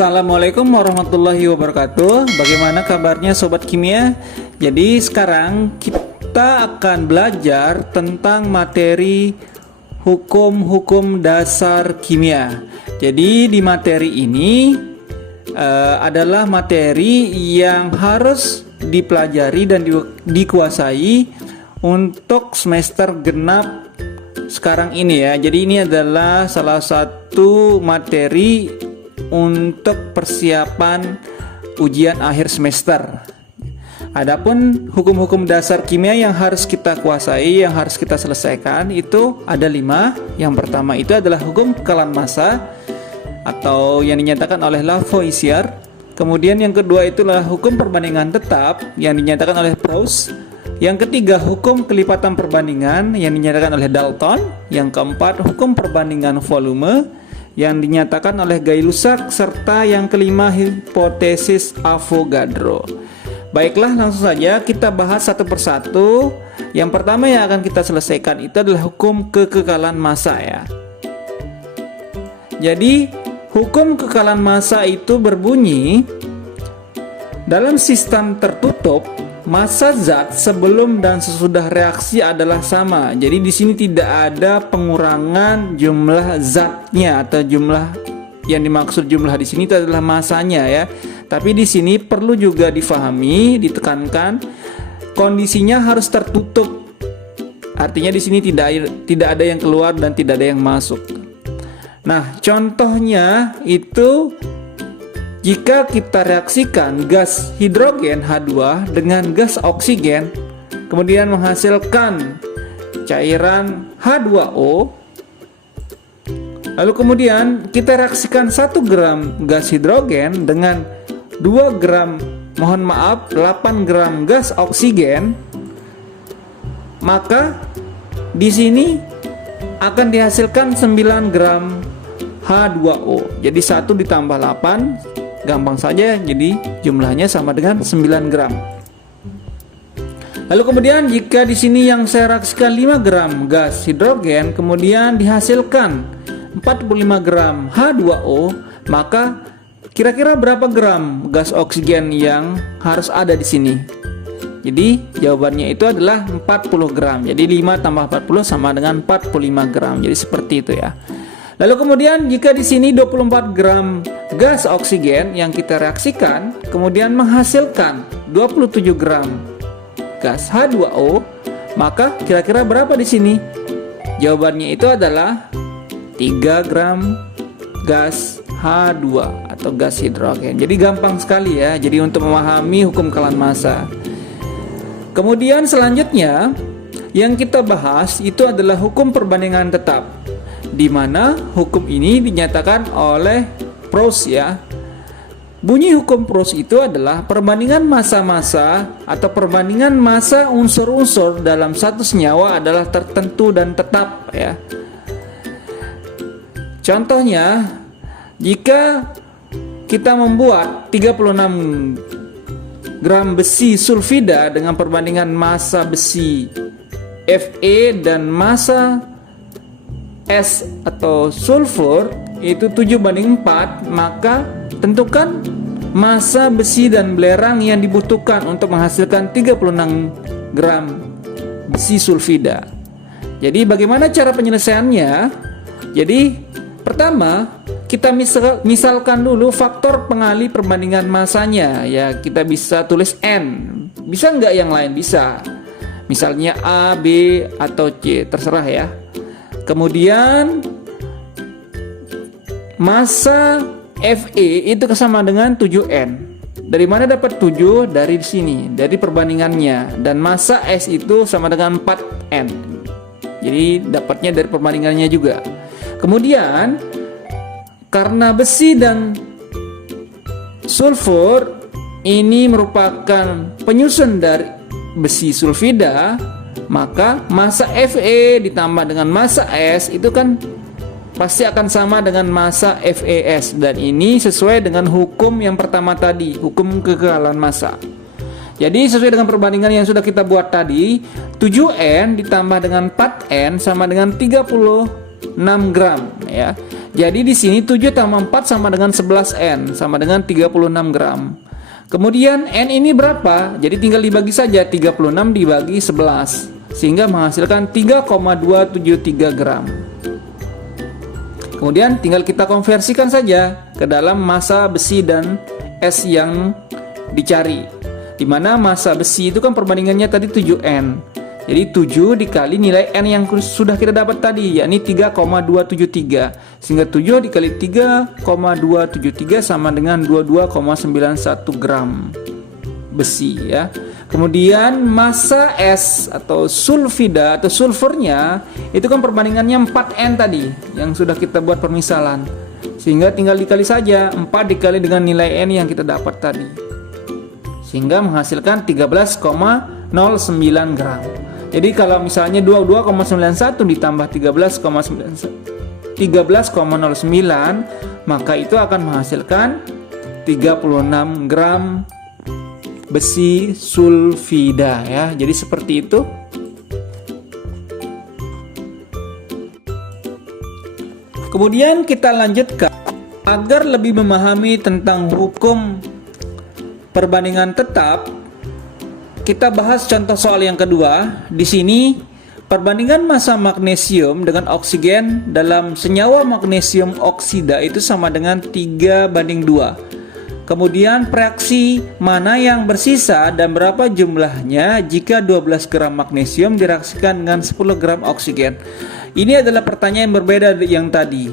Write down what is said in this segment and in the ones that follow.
Assalamualaikum warahmatullahi wabarakatuh. Bagaimana kabarnya Sobat Kimia? Jadi sekarang kita akan belajar tentang materi hukum-hukum dasar kimia. Jadi di materi ini adalah materi yang harus dipelajari dan dikuasai untuk semester genap sekarang ini ya. Jadi ini adalah salah satu materi untuk persiapan ujian akhir semester. Adapun hukum-hukum dasar kimia yang harus kita kuasai, yang harus kita selesaikan itu ada 5. Yang pertama itu adalah hukum kekalan massa atau yang dinyatakan oleh Lavoisier. Kemudian yang kedua itulah hukum perbandingan tetap yang dinyatakan oleh Proust. Yang ketiga hukum kelipatan perbandingan yang dinyatakan oleh Dalton. Yang keempat hukum perbandingan volume yang dinyatakan oleh Gay-Lussac, serta yang kelima hipotesis Avogadro. Baiklah, langsung saja kita bahas satu persatu. Yang pertama yang akan kita selesaikan itu adalah hukum kekekalan massa ya. Jadi hukum kekekalan massa itu berbunyi, dalam sistem tertutup massa zat sebelum dan sesudah reaksi adalah sama. Jadi di sini tidak ada pengurangan jumlah zatnya atau jumlah yang dimaksud jumlah di sini itu adalah massanya ya. Tapi di sini perlu juga difahami, ditekankan kondisinya harus tertutup. Artinya di sini tidak ada yang keluar dan tidak ada yang masuk. Nah, contohnya itu jika kita reaksikan gas hidrogen H2 dengan gas oksigen, kemudian menghasilkan cairan H2O, lalu kemudian kita reaksikan 1 gram gas hidrogen dengan 2 gram, 8 gram gas oksigen, maka di sini akan dihasilkan 9 gram H2O. Jadi 1 ditambah 8, gampang saja, jadi jumlahnya sama dengan 9 gram. Lalu kemudian jika di sini yang saya reaksikan 5 gram gas hidrogen, kemudian dihasilkan 45 gram H2O, maka kira-kira berapa gram gas oksigen yang harus ada di sini? Jadi jawabannya itu adalah 40 gram. Jadi 5 tambah 40 sama dengan 45 gram. Jadi seperti itu ya. Lalu kemudian jika di sini 24 gram gas oksigen yang kita reaksikan, kemudian menghasilkan 27 gram gas H2O, maka kira-kira berapa di sini? Jawabannya itu adalah 3 gram gas H2 atau gas hidrogen. Jadi gampang sekali ya. Jadi untuk memahami hukum kekalan massa. Kemudian selanjutnya yang kita bahas itu adalah hukum perbandingan tetap, di mana hukum ini dinyatakan oleh Proust ya. Bunyi hukum Proust itu adalah perbandingan massa-massa atau perbandingan massa unsur-unsur dalam satu senyawa adalah tertentu dan tetap ya. Contohnya, jika kita membuat 36 gram besi sulfida dengan perbandingan massa besi Fe dan massa S atau sulfur itu 7:4, maka tentukan massa besi dan belerang yang dibutuhkan untuk menghasilkan 36 gram besi sulfida. Jadi bagaimana cara penyelesaiannya? Jadi pertama kita misalkan dulu faktor pengali perbandingan massanya ya, kita bisa tulis N. Bisa nggak yang lain? Bisa. Misalnya A, B, atau C, terserah ya. Kemudian massa Fe itu sama dengan 7N. Dari mana dapat 7? Dari sini, dari perbandingannya. Dan massa S itu sama dengan 4N. Jadi dapatnya dari perbandingannya juga. Kemudian karena besi dan sulfur ini merupakan penyusun dari besi sulfida, maka massa Fe ditambah dengan massa S itu kan pasti akan sama dengan massa FeS, dan ini sesuai dengan hukum yang pertama tadi, hukum kekekalan massa. Jadi sesuai dengan perbandingan yang sudah kita buat tadi, 7N ditambah dengan 4N sama dengan 36 gram ya. Jadi di sini 7 tambah 4 sama dengan 11N, sama dengan 36 gram. Kemudian N ini berapa? Jadi tinggal dibagi saja, 36 dibagi 11, sehingga menghasilkan 3,273 gram. Kemudian tinggal kita konversikan saja ke dalam massa besi dan S yang dicari. Dimana massa besi itu kan perbandingannya tadi 7N. Jadi 7 dikali nilai N yang sudah kita dapat tadi, yakni 3,273. Sehingga 7 dikali 3,273 sama dengan 22,91 gram besi ya. Kemudian massa S atau sulfida atau sulfurnya itu kan perbandingannya 4N tadi yang sudah kita buat permisalan. Sehingga tinggal dikali saja, 4 dikali dengan nilai N yang kita dapat tadi. Sehingga menghasilkan 13,09 gram. Jadi kalau misalnya 22,91 ditambah 13,09, maka itu akan menghasilkan 36 gram besi sulfida ya. Jadi seperti itu. Kemudian kita lanjutkan agar lebih memahami tentang hukum perbandingan tetap. Kita bahas contoh soal yang kedua. Di sini perbandingan massa magnesium dengan oksigen dalam senyawa magnesium oksida itu sama dengan 3:2. Kemudian reaksi mana yang bersisa dan berapa jumlahnya jika 12 gram magnesium direaksikan dengan 10 gram oksigen. Ini adalah pertanyaan yang berbeda yang tadi.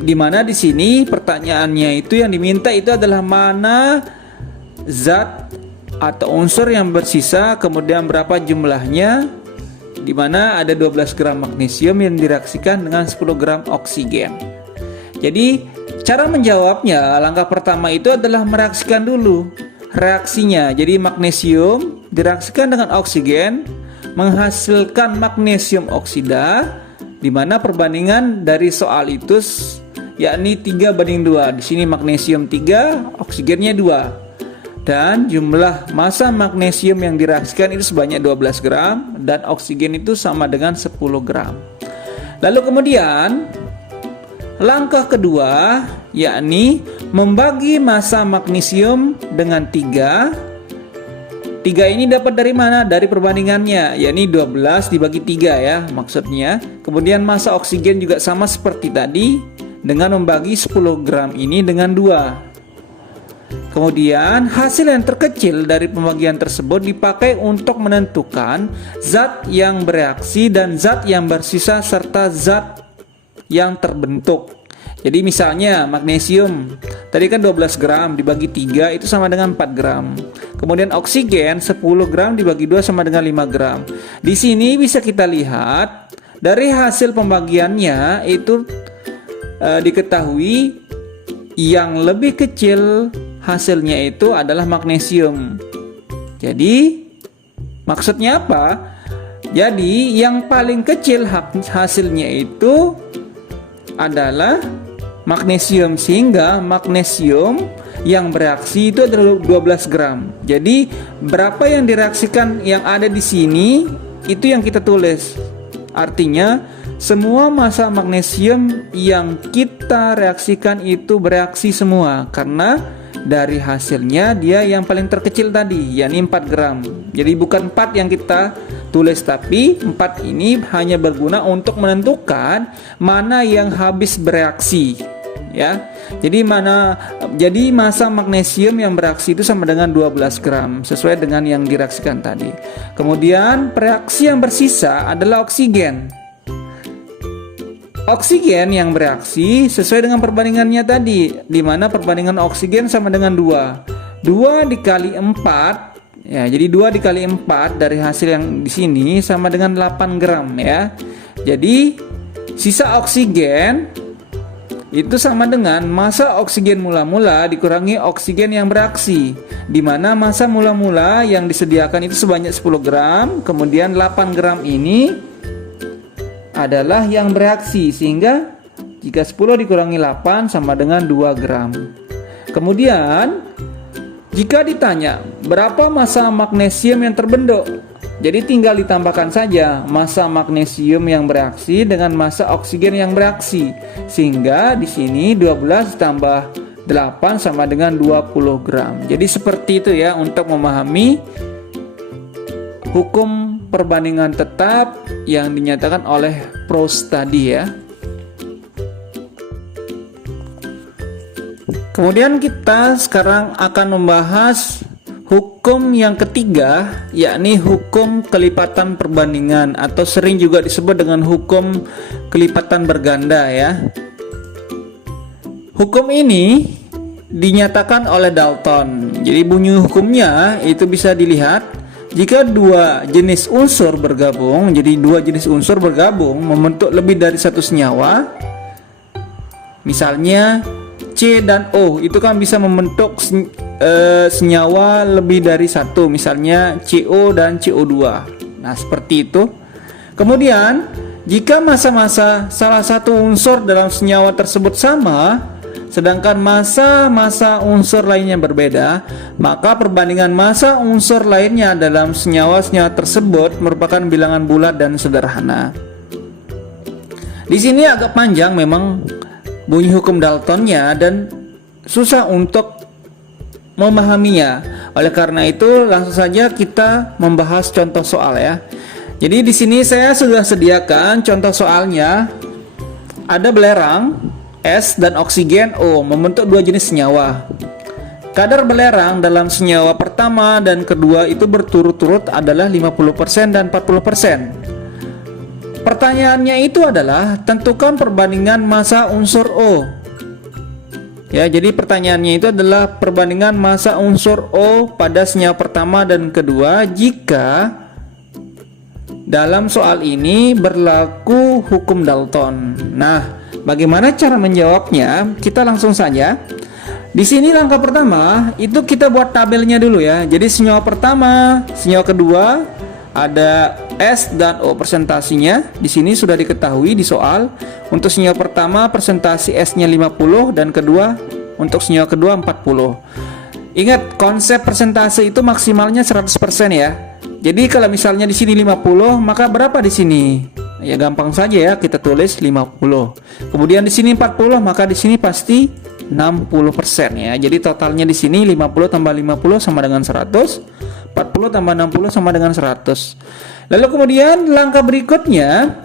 Di mana di sini pertanyaannya itu yang diminta itu adalah mana zat atau unsur yang bersisa, kemudian berapa jumlahnya, di mana ada 12 gram magnesium yang direaksikan dengan 10 gram oksigen. Jadi cara menjawabnya, langkah pertama itu adalah mereaksikan dulu reaksinya. Jadi magnesium direaksikan dengan oksigen menghasilkan magnesium oksida, di mana perbandingan dari soal itu yakni 3:2. Di sini magnesium 3, oksigennya 2. Dan jumlah massa magnesium yang direaksikan itu sebanyak 12 gram dan oksigen itu sama dengan 10 gram. Lalu kemudian langkah kedua yakni membagi massa magnesium dengan 3. 3 ini dapat dari mana? Dari perbandingannya, yakni 12 dibagi 3 ya maksudnya. Kemudian massa oksigen juga sama seperti tadi dengan membagi 10 gram ini dengan 2. Kemudian hasil yang terkecil dari pembagian tersebut dipakai untuk menentukan zat yang bereaksi dan zat yang bersisa serta zat yang terbentuk. Jadi misalnya magnesium tadi kan 12 gram dibagi 3 itu sama dengan 4 gram. Kemudian oksigen 10 gram dibagi 2 sama dengan 5 gram. Di sini bisa kita lihat dari hasil pembagiannya itu diketahui yang lebih kecil hasilnya itu adalah magnesium. Jadi maksudnya apa? Jadi yang paling kecil hasilnya itu adalah magnesium, sehingga magnesium yang bereaksi itu adalah 12 gram. Jadi berapa yang direaksikan yang ada di sini itu yang kita tulis. Artinya semua massa magnesium yang kita reaksikan itu bereaksi semua, karena dari hasilnya dia yang paling terkecil tadi, yakni 4 gram. Jadi bukan 4 yang kita tulis, tapi 4 ini hanya berguna untuk menentukan mana yang habis bereaksi ya. Jadi massa magnesium yang bereaksi itu sama dengan 12 gram sesuai dengan yang direaksikan tadi. Kemudian reaksi yang bersisa adalah oksigen. Oksigen yang bereaksi sesuai dengan perbandingannya tadi, di mana perbandingan oksigen sama dengan 2. 2 dikali 4 ya, jadi 2 dikali 4 dari hasil yang di sini sama dengan 8 gram ya. Jadi sisa oksigen itu sama dengan massa oksigen mula-mula dikurangi oksigen yang bereaksi, di mana massa mula-mula yang disediakan itu sebanyak 10 gram, kemudian 8 gram ini adalah yang bereaksi, sehingga jika 10 dikurangi 8 sama dengan 2 gram. Kemudian jika ditanya berapa massa magnesium yang terbentuk, Jadi tinggal ditambahkan saja massa magnesium yang bereaksi dengan massa oksigen yang bereaksi. Sehingga di sini 12 ditambah 8 sama dengan 20 gram. Jadi seperti itu ya untuk memahami hukum perbandingan tetap yang dinyatakan oleh Proust tadi ya. Kemudian kita sekarang akan membahas hukum yang ketiga, yakni hukum kelipatan perbandingan atau sering juga disebut dengan hukum kelipatan berganda ya. Hukum ini dinyatakan oleh Dalton. Jadi bunyi hukumnya itu bisa dilihat jika dua jenis unsur bergabung, jadi dua jenis unsur bergabung membentuk lebih dari satu senyawa. Misalnya C dan O itu kan bisa membentuk senyawa lebih dari satu, misalnya CO dan CO2. Nah, seperti itu. Kemudian, jika massa-massa salah satu unsur dalam senyawa tersebut sama, sedangkan massa-massa unsur lainnya berbeda, maka perbandingan massa unsur lainnya dalam senyawa-senyawa tersebut merupakan bilangan bulat dan sederhana. Di sini agak panjang memang bunyi hukum Daltonnya dan susah untuk memahaminya. Oleh karena itu, langsung saja kita membahas contoh soal ya. Jadi di sini saya sudah sediakan contoh soalnya. Ada belerang S dan oksigen O membentuk dua jenis senyawa. Kadar belerang dalam senyawa pertama dan kedua itu berturut-turut adalah 50% dan 40%. Pertanyaannya itu adalah tentukan perbandingan massa unsur O. Ya, jadi pertanyaannya itu adalah perbandingan massa unsur O pada senyawa pertama dan kedua jika dalam soal ini berlaku hukum Dalton. Nah, bagaimana cara menjawabnya? Kita langsung saja. Di sini langkah pertama itu kita buat tabelnya dulu ya. Jadi senyawa pertama, senyawa kedua ada S dan O presentasinya. Di sini sudah diketahui di soal. Untuk senyawa pertama presentasi S-nya 50 dan kedua untuk senyawa kedua 40. Ingat, konsep presentase itu maksimalnya 100% ya. Jadi kalau misalnya di sini 50, maka berapa di sini? Ya gampang saja ya, kita tulis 50. Kemudian di sini 40, maka di sini pasti 60% ya. Jadi totalnya di sini 50 tambah 50 sama dengan 100. 40 tambah 60 sama dengan 100. Lalu kemudian langkah berikutnya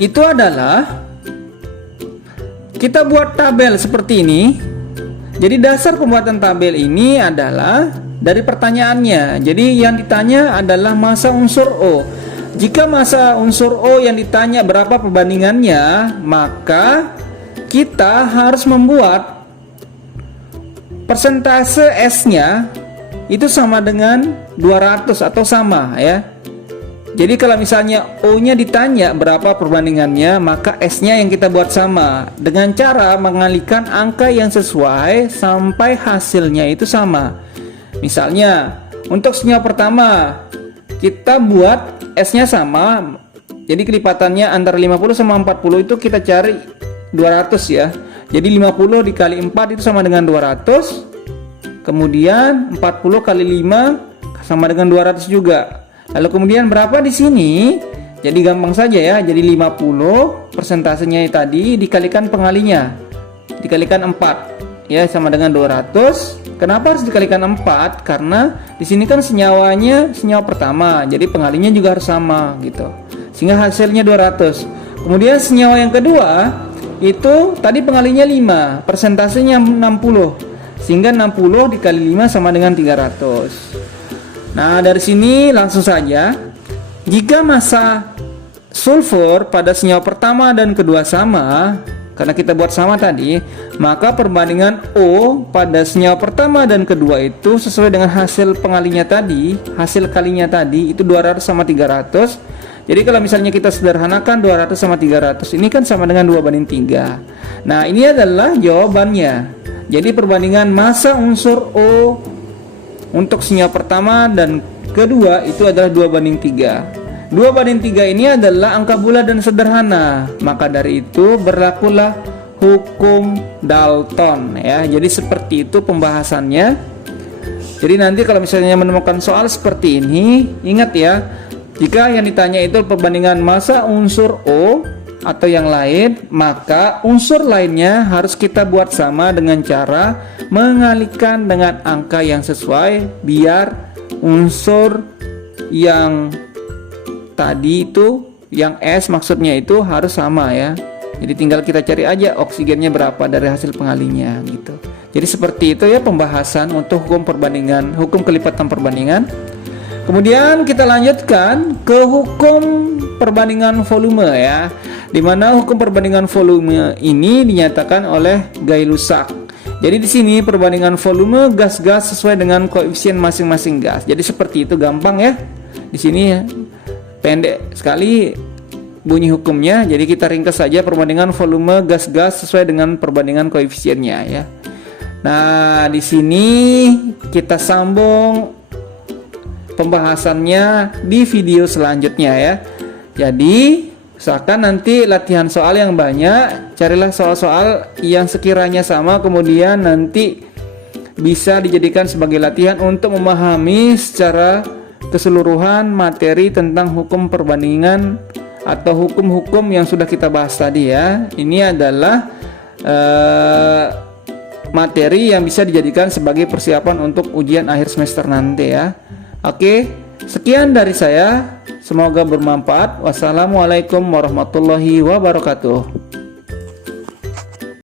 itu adalah kita buat tabel seperti ini. Jadi dasar pembuatan tabel ini adalah dari pertanyaannya. Jadi yang ditanya adalah massa unsur O. Jika massa unsur O yang ditanya berapa perbandingannya, maka kita harus membuat persentase S-nya itu sama dengan 200 atau sama ya. Jadi kalau misalnya O-nya ditanya berapa perbandingannya, maka S-nya yang kita buat sama dengan cara mengalihkan angka yang sesuai sampai hasilnya itu sama. Misalnya untuk senyawa pertama kita buat S-nya sama. Jadi kelipatannya antara 50 sama 40 itu kita cari 200 ya. Jadi 50 dikali 4 itu sama dengan 200. Kemudian 40 kali 5 sama dengan 200 juga. Lalu kemudian berapa di sini? Jadi gampang saja ya. Jadi 50 persentasenya tadi dikalikan pengalinya. Dikalikan 4 ya sama dengan 200. Kenapa harus dikalikan 4? Karena di sini kan senyawanya senyawa pertama. Jadi pengalinya juga harus sama gitu. Sehingga hasilnya 200. Kemudian senyawa yang kedua itu tadi pengalinya 5, persentasenya 60. Sehingga 60 dikali 5 sama dengan 300. Nah, dari sini langsung saja. Jika massa sulfur pada senyawa pertama dan kedua sama, karena kita buat sama tadi, maka perbandingan O pada senyawa pertama dan kedua itu sesuai dengan hasil pengalinya tadi, hasil kalinya tadi itu 200 sama 300. Jadi kalau misalnya kita sederhanakan 200 sama 300, ini kan sama dengan 2/3. Nah, ini adalah jawabannya. Jadi perbandingan massa unsur O untuk senyawa pertama dan kedua itu adalah 2/3. 2/3 ini adalah angka bulat dan sederhana. Maka dari itu berlakulah hukum Dalton ya. Jadi seperti itu pembahasannya. Jadi nanti kalau misalnya menemukan soal seperti ini, ingat ya, jika yang ditanya itu perbandingan massa unsur O atau yang lain, maka unsur lainnya harus kita buat sama dengan cara mengalihkan dengan angka yang sesuai, biar unsur yang tadi itu, yang S maksudnya itu harus sama ya. Jadi tinggal kita cari aja oksigennya berapa dari hasil pengalihnya gitu. Jadi seperti itu ya pembahasan untuk hukum perbandingan, hukum kelipatan perbandingan. Kemudian kita lanjutkan ke hukum perbandingan volume ya. Dimana hukum perbandingan volume ini dinyatakan oleh Gay-Lussac. Jadi di sini perbandingan volume gas-gas sesuai dengan koefisien masing-masing gas. Jadi seperti itu, gampang ya. Di sini ya, pendek sekali bunyi hukumnya. Jadi kita ringkas saja perbandingan volume gas-gas sesuai dengan perbandingan koefisiennya ya. Nah, di sini kita sambung pembahasannya di video selanjutnya ya. Jadi usahakan nanti latihan soal yang banyak, carilah soal-soal yang sekiranya sama, kemudian nanti bisa dijadikan sebagai latihan untuk memahami secara keseluruhan materi tentang hukum perbandingan atau hukum-hukum yang sudah kita bahas tadi ya. Ini adalah materi yang bisa dijadikan sebagai persiapan untuk ujian akhir semester nanti ya. Oke, sekian dari saya. Semoga bermanfaat. Wassalamualaikum warahmatullahi wabarakatuh.